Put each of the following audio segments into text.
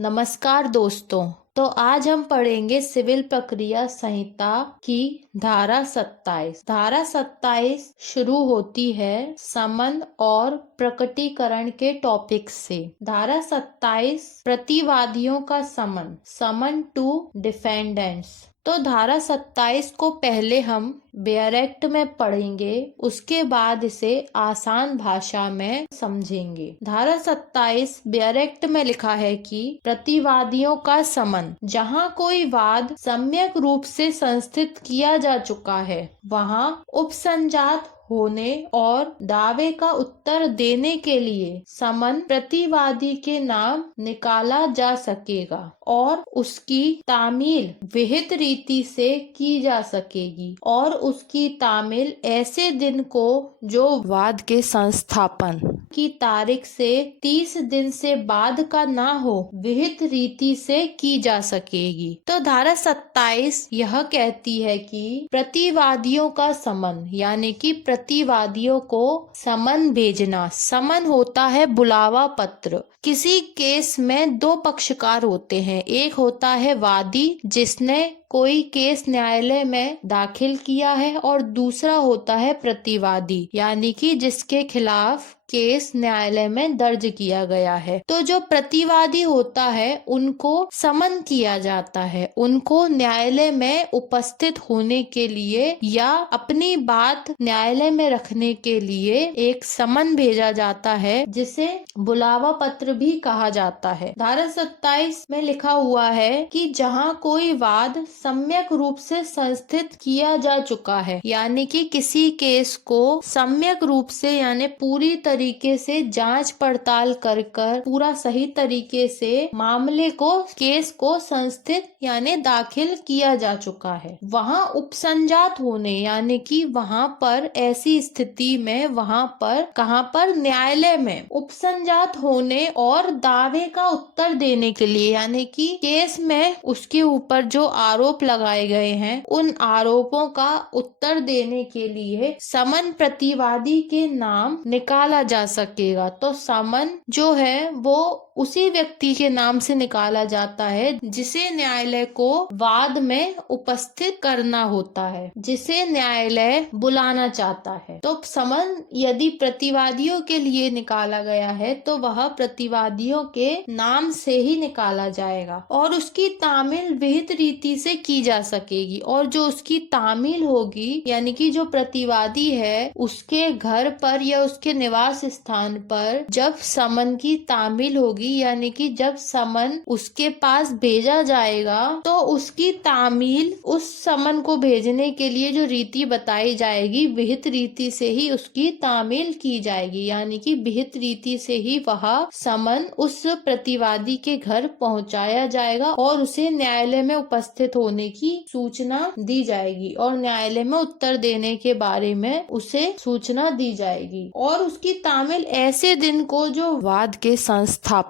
नमस्कार दोस्तों। तो आज हम पढ़ेंगे सिविल प्रक्रिया संहिता की धारा 27। धारा 27 शुरू होती है समन और प्रकटीकरण के टॉपिक से। धारा 27 प्रतिवादियों का समन टू डिफेंडेंट्स। तो धारा 27 को पहले हम बेयर एक्ट में पढ़ेंगे, उसके बाद इसे आसान भाषा में समझेंगे। धारा 27 बेयर एक्ट में लिखा है कि प्रतिवादियों का समन, जहां कोई वाद सम्यक रूप से संस्थित किया जा चुका है, वहां उपसंजात होने और दावे का उत्तर देने के लिए समन प्रतिवादी के नाम निकाला जा सकेगा और उसकी तामील विहित रीति से की जा सकेगी और उसकी तामील ऐसे दिन को जो वाद के संस्थापन की तारीख से 30 दिन से बाद का ना हो, विहित रीति से की जा सकेगी। तो धारा 27 यह कहती है कि प्रतिवादियों का समन यानी कि प्रतिवादियों को समन भेजना। समन होता है बुलावा पत्र। किसी केस में दो पक्षकार होते हैं, एक होता है वादी जिसने कोई केस न्यायालय में दाखिल किया है और दूसरा होता है प्रतिवादी यानी कि जिसके खिलाफ केस न्यायालय में दर्ज किया गया है। तो जो प्रतिवादी होता है उनको समन किया जाता है, उनको न्यायालय में उपस्थित होने के लिए या अपनी बात न्यायालय में रखने के लिए एक समन भेजा जाता है, जिसे बुलावा पत्र भी कहा जाता है। धारा 27 में लिखा हुआ है कि जहां कोई वाद सम्यक रूप से संस्थित किया जा चुका है, यानी कि किसी केस को सम्यक रूप से यानी पूरी तरीके से जांच पड़ताल कर पूरा सही तरीके से मामले को केस को संस्थित यानी दाखिल किया जा चुका है, वहां उपसंजात होने यानी कि वहां पर ऐसी स्थिति में वहां पर कहां पर न्यायालय में उपसंजात होने और दावे का उत्तर देने के लिए यानी कि केस में उसके ऊपर जो आरोप लगाए गए हैं उन आरोपों का उत्तर देने के लिए समन प्रतिवादी के नाम निकाला जा सकेगा। तो समन जो है वो उसी व्यक्ति के नाम से निकाला जाता है जिसे न्यायालय को वाद में उपस्थित करना होता है, जिसे न्यायालय बुलाना चाहता है। तो समन यदि प्रतिवादियों के लिए निकाला गया है तो वह प्रतिवादियों के नाम से ही निकाला जाएगा और उसकी तामील विहित रीति से की जा सकेगी और जो उसकी तामील होगी यानी कि जो प्रतिवादी है उसके घर पर या उसके निवास स्थान पर जब समन की तामील होगी यानी कि जब समन उसके पास भेजा जाएगा तो उसकी तामील उस समन को भेजने के लिए जो रीति बताई जाएगी विहित रीति से ही उसकी तामील की जाएगी, यानी कि विहित रीति से ही वह समन उस प्रतिवादी के घर पहुंचाया जाएगा और उसे न्यायालय में उपस्थित होने की सूचना दी जाएगी और न्यायालय में उत्तर देने के बारे में उसे सूचना दी जाएगी और उसकी तामील ऐसे दिन को जो वाद के संस्थापन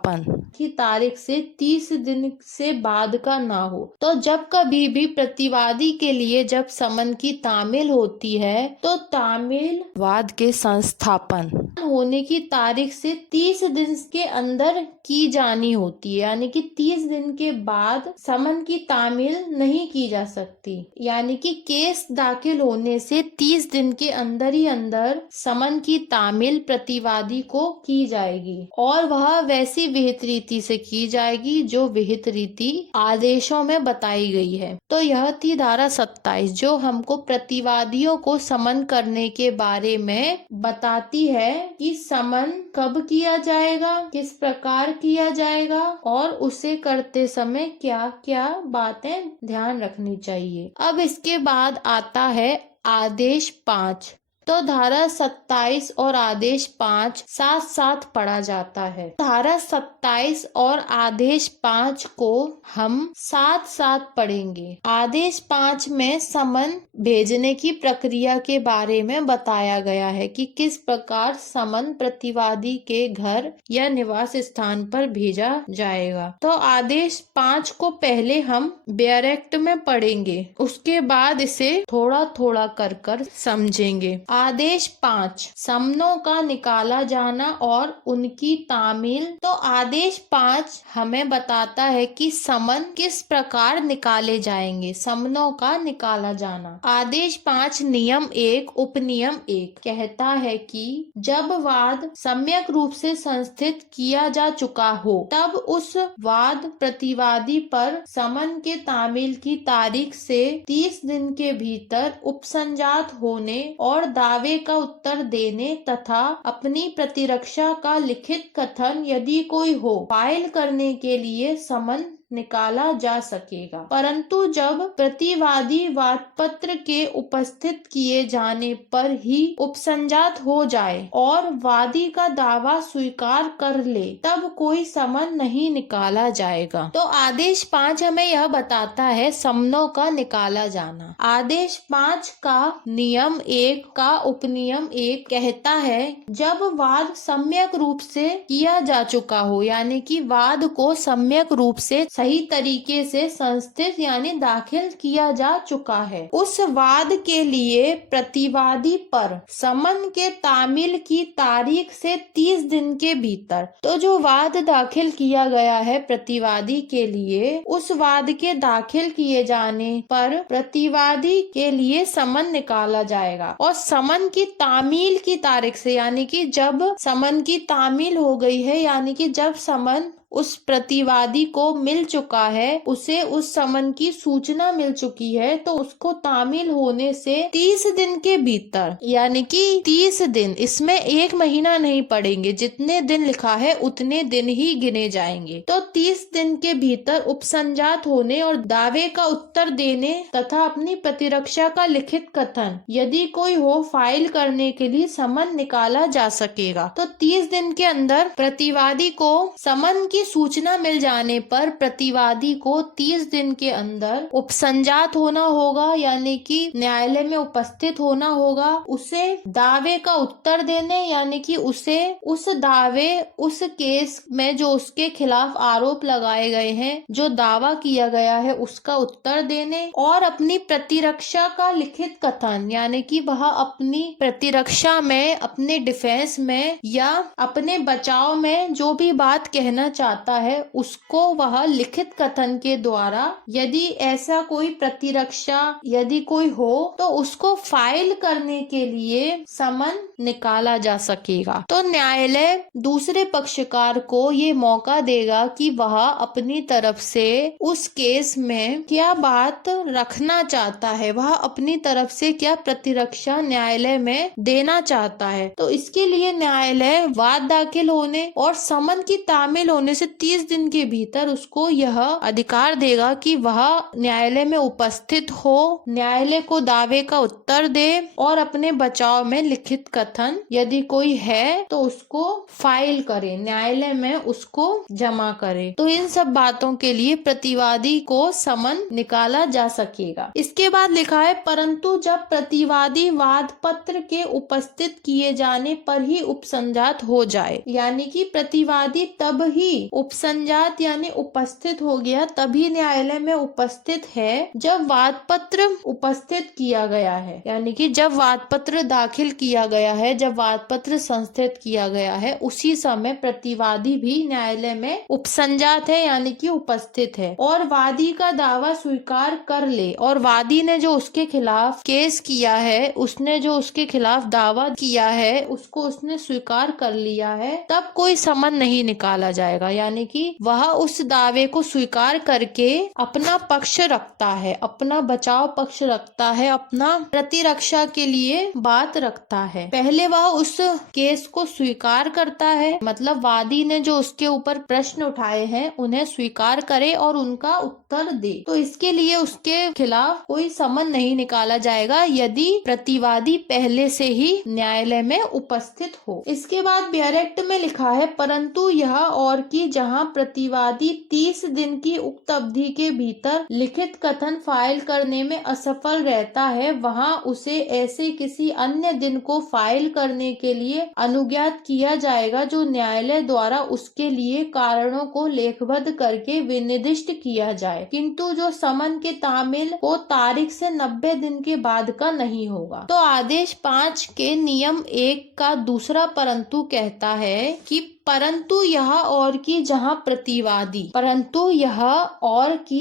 की तारीख से 30 दिन से बाद का ना हो। तो जब कभी भी प्रतिवादी के लिए जब समन की तामील होती है तो तामील वाद के संस्थापन होने की तारीख से 30 दिन के अंदर की जानी होती है, यानी कि 30 दिन के बाद समन की तामील नहीं की जा सकती, यानी कि केस दाखिल होने से 30 दिन के अंदर ही अंदर समन की तामील प्रतिवादी को की जाएगी और वह वैसी विहित रीति से की जाएगी जो विहित रीति आदेशों में बताई गई है। तो यह थी धारा 27 जो हमको प्रतिवादियों को समन करने के बारे में बताती है कि समन कब किया जाएगा, किस प्रकार किया जाएगा और उसे करते समय क्या क्या बातें ध्यान रखनी चाहिए। अब इसके बाद आता है आदेश 5। तो धारा 27 और आदेश 5 साथ साथ पढ़ा जाता है। धारा 27 और आदेश 5 को हम साथ साथ पढ़ेंगे। आदेश 5 में समन भेजने की प्रक्रिया के बारे में बताया गया है कि किस प्रकार समन प्रतिवादी के घर या निवास स्थान पर भेजा जाएगा। तो आदेश 5 को पहले हम बेयर एक्ट में पढ़ेंगे, उसके बाद इसे थोड़ा थोड़ा कर समझेंगे। आदेश 5 समनों का निकाला जाना और उनकी तामील। तो आदेश 5 हमें बताता है कि समन किस प्रकार निकाले जाएंगे, समनों का निकाला जाना। आदेश 5 नियम 1 उपनियम 1 कहता है कि जब वाद सम्यक रूप से संस्थित किया जा चुका हो तब उस वाद प्रतिवादी पर समन के तामील की तारीख से 30 दिन के भीतर उपसंजात होने और दावे का उत्तर देने तथा अपनी प्रतिरक्षा का लिखित कथन यदि कोई हो फाइल करने के लिए समन निकाला जा सकेगा। परंतु जब प्रतिवादी वाद पत्र के उपस्थित किए जाने पर ही उपसंजात हो जाए और वादी का दावा स्वीकार कर ले तब कोई समन नहीं निकाला जाएगा। तो आदेश 5 हमें यह बताता है समनों का निकाला जाना। आदेश 5 का नियम 1 का उपनियम 1 कहता है जब वाद सम्यक रूप से किया जा चुका हो, यानी कि वाद को सम्यक रूप से सही तरीके से संस्थित यानी दाखिल किया जा चुका है, उस वाद के लिए प्रतिवादी पर समन के तामील की तारीख से 30 दिन के भीतर, तो जो वाद दाखिल किया गया है प्रतिवादी के लिए, उस वाद के दाखिल किए जाने पर प्रतिवादी के लिए समन निकाला जाएगा और समन की तामील की तारीख से, यानी कि जब समन की तामील हो गई है, यानी कि जब समन उस प्रतिवादी को मिल चुका है, उसे उस समन की सूचना मिल चुकी है, तो उसको तामील होने से 30 दिन के भीतर, यानी कि 30 दिन, इसमें 1 महीना नहीं पड़ेंगे, जितने दिन लिखा है उतने दिन ही गिने जाएंगे। तो 30 दिन के भीतर उपसंजात होने और दावे का उत्तर देने तथा अपनी प्रतिरक्षा का लिखित कथन यदि कोई हो फाइल करने के लिए समन निकाला जा सकेगा। तो 30 दिन के अंदर प्रतिवादी को समन की सूचना मिल जाने पर प्रतिवादी को 30 दिन के अंदर उपसंजात होना होगा, यानी कि न्यायालय में उपस्थित होना होगा, उसे दावे का उत्तर देने, यानी कि उसे उस दावे, उस केस में जो उसके खिलाफ आरोप लगाए गए हैं, जो दावा किया गया है, उसका उत्तर देने और अपनी प्रतिरक्षा का लिखित कथन, यानी कि वह अपनी प्रतिरक्षा में, अपने डिफेंस में या अपने बचाव में जो भी बात कहना चाहता है उसको वह लिखित कथन के द्वारा, यदि ऐसा कोई प्रतिरक्षा यदि कोई हो तो उसको फाइल करने के लिए समन निकाला जा सकेगा। तो न्यायालय दूसरे पक्षकार को ये मौका देगा कि वह अपनी तरफ से उस केस में क्या बात रखना चाहता है, वह अपनी तरफ से क्या प्रतिरक्षा न्यायालय में देना चाहता है। तो इसके लिए न्यायालय वाद दाखिल होने और समन की तामील होने से 30 दिन के भीतर उसको यह अधिकार देगा कि वह न्यायालय में उपस्थित हो, न्यायालय को दावे का उत्तर दे और अपने बचाव में लिखित कथन यदि कोई है तो उसको फाइल करे, न्यायालय में उसको जमा करे। तो इन सब बातों के लिए प्रतिवादी को समन निकाला जा सकेगा। इसके बाद लिखा है परंतु जब प्रतिवादी वाद पत्र के उपस्थित किए जाने पर ही उपसंजात हो जाए, यानी कि प्रतिवादी तब ही उपसंजात यानी उपस्थित हो गया, तभी न्यायालय में उपस्थित है जब वाद पत्र उपस्थित किया गया है, यानी कि जब वाद पत्र दाखिल किया गया है, जब वाद पत्र संस्थित किया गया है, उसी समय प्रतिवादी भी न्यायालय में उपसंजात है, यानी कि उपस्थित है और वादी का दावा स्वीकार कर ले और वादी ने जो उसके खिलाफ केस किया है, उसने जो उसके खिलाफ दावा किया है, उसको उसने स्वीकार कर लिया है, तब कोई समन नहीं निकाला जाएगा, यानी कि वह उस दावे को स्वीकार करके अपना पक्ष रखता है, अपना बचाव पक्ष रखता है, अपना प्रतिरक्षा के लिए बात रखता है। पहले वह उस केस को स्वीकार करता है, मतलब वादी ने जो उसके ऊपर प्रश्न उठाए हैं उन्हें स्वीकार करे और उनका उत्तर दे। तो इसके लिए उसके खिलाफ कोई समन नहीं निकाला जाएगा यदि प्रतिवादी पहले से ही न्यायालय में उपस्थित हो। इसके बाद बियर एक्ट में लिखा है परंतु यह और की जहां प्रतिवादी 30 दिन की उक्त अवधि के भीतर लिखित कथन फाइल करने में असफल रहता है, वहां उसे ऐसे किसी अन्य दिन को फाइल करने के लिए अनुज्ञात किया जाएगा जो न्यायालय द्वारा उसके लिए कारणों को लेखबद्ध करके विनिर्दिष्ट किया जाए, किंतु जो समन के तामील को तारीख से 90 दिन के बाद का नहीं होगा। तो आदेश 5 के नियम 1 का दूसरा परंतु कहता है कि परंतु यह और की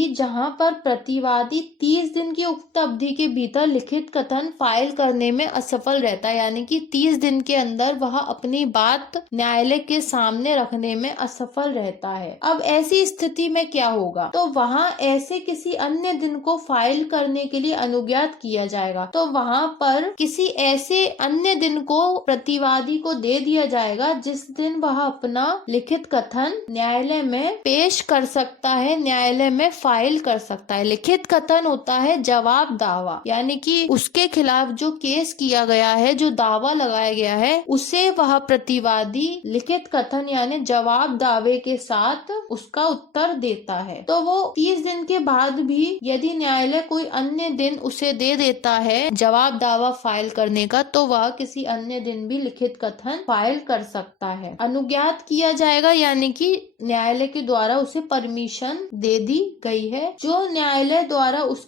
जहां पर प्रतिवादी 30 दिन की उक्त अवधि के भीतर लिखित कथन फाइल करने में असफल रहता है, यानी कि 30 दिन के अंदर वह अपनी बात न्यायालय के सामने रखने में असफल रहता है। अब ऐसी स्थिति में क्या होगा, तो वहां ऐसे किसी अन्य दिन को फाइल करने के लिए अनुज्ञात किया जाएगा। तो वहां पर किसी ऐसे अन्य दिन को प्रतिवादी को दे दिया जाएगा जिस दिन वह अपना लिखित कथन न्यायालय में पेश कर सकता है, न्यायालय में फाइल कर सकता है। लिखित कथन होता है जवाब दावा, यानी कि उसके खिलाफ जो केस किया गया है, जो दावा लगाया गया है, उसे वह प्रतिवादी लिखित कथन यानी जवाब दावे के साथ उसका उत्तर देता है। तो वो 30 दिन के बाद भी यदि न्यायालय कोई अन्य दिन उसे दे देता है जवाब दावा फाइल करने का, तो वह किसी अन्य दिन भी लिखित कथन फाइल कर सकता है। अनुज्ञात किया जाएगा, यानी कि न्यायालय के द्वारा उसे परमिशन दे दी गई है, जो न्यायालय द्वारा उसके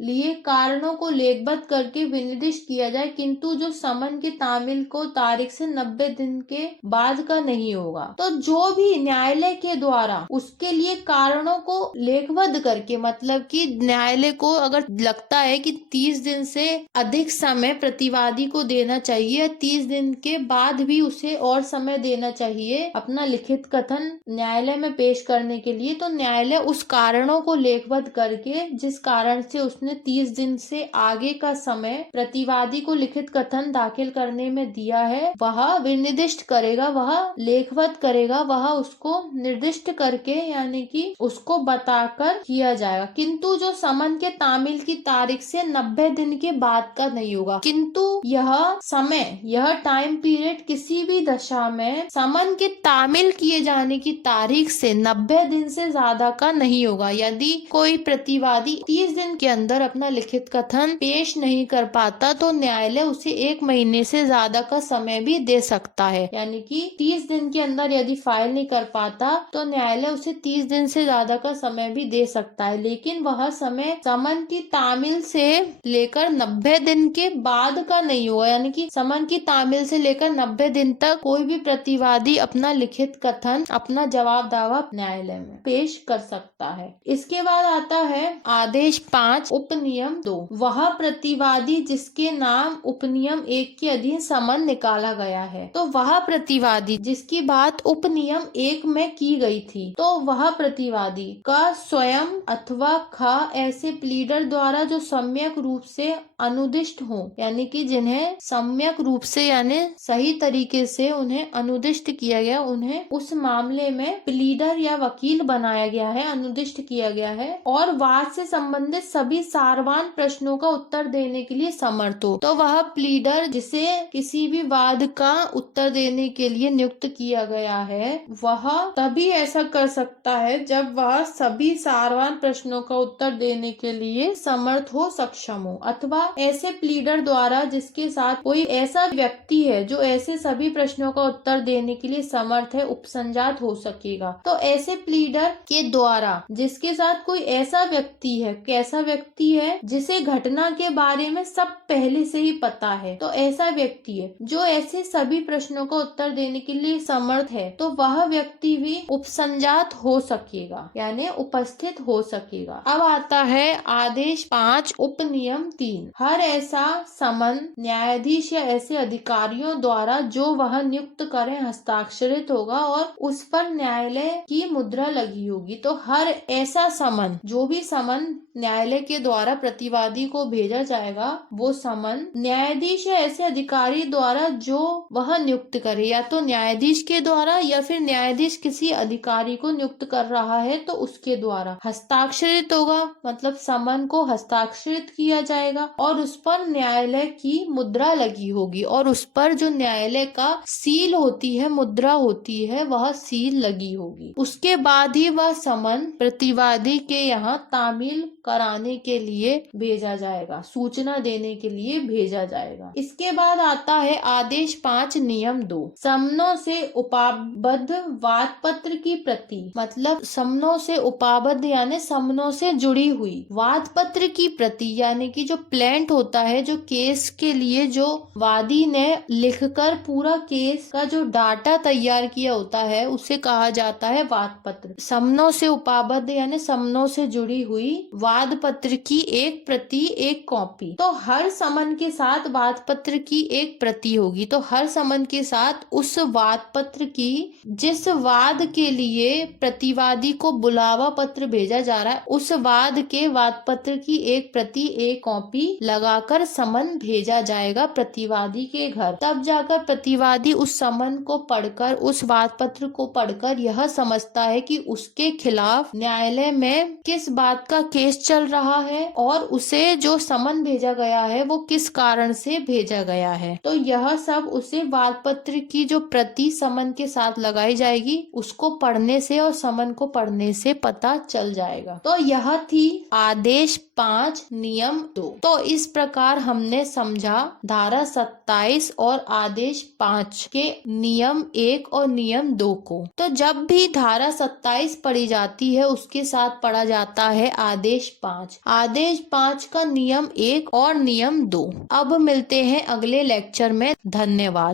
लिए कारणों को लेखबद्ध करके विनिर्दिष्ट किया जाए, किंतु जो समन के तामील को तारीख से 90 दिन के बाद का नहीं होगा। तो जो भी न्यायालय के द्वारा उसके लिए कारणों को लेखबद्ध करके, मतलब कि न्यायालय को अगर लगता है कि 30 दिन से अधिक समय प्रतिवादी को देना चाहिए, 30 दिन के बाद भी उसे और समय देना चाहिए अपना लिखित कथन न्यायालय में पेश करने के लिए, तो न्यायालय उस कारणों को लेखबद्ध करके, जिस कारण से उसने 30 दिन से आगे का समय प्रतिवादी को लिखित कथन दाखिल करने में दिया है, वह विनिर्दिष्ट करेगा, वह लेखबद्ध करेगा, वह उसको निर्दिष्ट करके यानी कि उसको बताकर किया जाएगा, किंतु जो समन के तामील की तारीख से 90 दिन के बाद का नहीं होगा। किंतु यह समय, यह टाइम पीरियड किसी भी दशा में समन के तामील किए जाने की तारीख से 90 दिन से ज्यादा का नहीं होगा। यदि कोई प्रतिवादी 30 दिन के अंदर अपना लिखित कथन पेश नहीं कर पाता, तो न्यायालय उसे 1 महीने से ज्यादा का समय भी दे सकता है, यानी कि 30 दिन के अंदर यदि फाइल नहीं कर पाता तो न्यायालय उसे 30 दिन से ज्यादा का समय भी दे सकता है, लेकिन वह समय समन की तामील से लेकर 90 दिन के बाद का नहीं होगा, यानी कि समन की तामील से लेकर 90 दिन तक कोई भी प्रतिवादी अपना लिखित कथन, अपना जवाब दावा न्यायालय में पेश कर सकता है। इसके बाद आता है आदेश 5 उपनियम 2। वह प्रतिवादी जिसके नाम उपनियम 1 के अधीन समन निकाला गया है, तो वह प्रतिवादी जिसकी बात उपनियम 1 में की गई थी, तो वह प्रतिवादी का स्वयं अथवा खा ऐसे प्लीडर द्वारा जो सम्यक रूप से अनुदिष्ट हो, यानी कि जिन्हें सम्यक रूप से यानी सही तरीके से उन्हें अनुदिष्ट किया गया, उन्हें उस मामले में प्लीडर या वकील बनाया गया है, अनुदिष्ट किया गया है, और वाद से संबंधित सभी सारवान प्रश्नों का उत्तर देने के लिए समर्थ हो। तो वह प्लीडर जिसे किसी भी वाद का उत्तर देने के लिए नियुक्त किया गया है, वह तभी ऐसा कर सकता है जब वह सभी सारवान प्रश्नों का उत्तर देने के लिए समर्थ हो, सक्षम हो, अथवा ऐसे प्लीडर द्वारा जिसके साथ कोई ऐसा व्यक्ति है जो ऐसे सभी प्रश्नों का उत्तर देने के लिए समर्थ है, उपसंजात हो सकेगा। तो ऐसे प्लीडर के द्वारा जिसके साथ कोई ऐसा व्यक्ति है, कैसा व्यक्ति है जिसे घटना के बारे में सब पहले से ही पता है, तो ऐसा व्यक्ति है जो ऐसे सभी प्रश्नों का उत्तर देने के लिए समर्थ है, तो वह व्यक्ति भी उपसंजात हो सकेगा, यानी उपस्थित हो सकेगा। अब आता है आदेश 5 उपनियम 3। हर ऐसा समन न्यायाधीश या ऐसे अधिकारियों द्वारा जो वह नियुक्त करें हस्ताक्षरित होगा और उस पर न्यायालय की मुद्रा लगी होगी। तो हर ऐसा समन, जो भी समन न्यायालय न्यायालय के द्वारा प्रतिवादी को भेजा जाएगा वो समन न्यायाधीश या ऐसे अधिकारी द्वारा जो वह नियुक्त करे, या तो न्यायाधीश के द्वारा या फिर न्यायाधीश किसी अधिकारी को नियुक्त कर रहा है तो उसके द्वारा हस्ताक्षरित होगा, मतलब समन को हस्ताक्षरित किया जाएगा और उस पर न्यायालय की मुद्रा लगी होगी और उस पर जो न्यायालय का सील होती है, मुद्रा होती है, वह सील लगी होगी। उसके बाद ही वह समन प्रतिवादी के यहाँ तामील कराने के लिए भेजा जाएगा, सूचना देने के लिए भेजा जाएगा। इसके बाद आता है आदेश 5 नियम 2, समनों से उपाबद्ध वाद पत्र की प्रति, मतलब समनों से उपाबद्ध यानी समनों से जुड़ी हुई वाद पत्र की प्रति, यानी कि जो प्लेंट होता है, जो केस के लिए जो वादी ने लिखकर पूरा केस का जो डाटा तैयार किया होता है उसे कहा जाता है वाद पत्र। समनों से उपाबद्ध यानी समनों से जुड़ी हुई वाद पत्र की एक प्रति, एक कॉपी। तो हर समन के साथ वाद पत्र की एक प्रति होगी, तो हर समन के साथ उस वाद पत्र की, जिस वाद के लिए प्रतिवादी को बुलावा पत्र भेजा जा रहा है, उस वाद के वाद पत्र की एक प्रति, एक कॉपी लगाकर समन भेजा जाएगा प्रतिवादी के घर। तब जाकर प्रतिवादी उस समन को पढ़कर, उस वाद पत्र को पढ़कर यह समझता है कि उसके खिलाफ न्यायालय में किस बात का केस चल रहा है और उसे जो समन भेजा गया है वो किस कारण से भेजा गया है। तो यह सब उसे वाद पत्र की जो प्रति समन के साथ लगाई जाएगी, उसको पढ़ने से और समन को पढ़ने से पता चल जाएगा। तो यह थी आदेश 5 नियम 2। तो इस प्रकार हमने समझा धारा 27 और आदेश 5 के नियम 1 और नियम 2 को। तो जब भी धारा 27 पढ़ी जाती है उसके साथ पढ़ा जाता है आदेश 5। आदेश 5 का नियम 1 और नियम 2। अब मिलते हैं अगले लेक्चर में। धन्यवाद।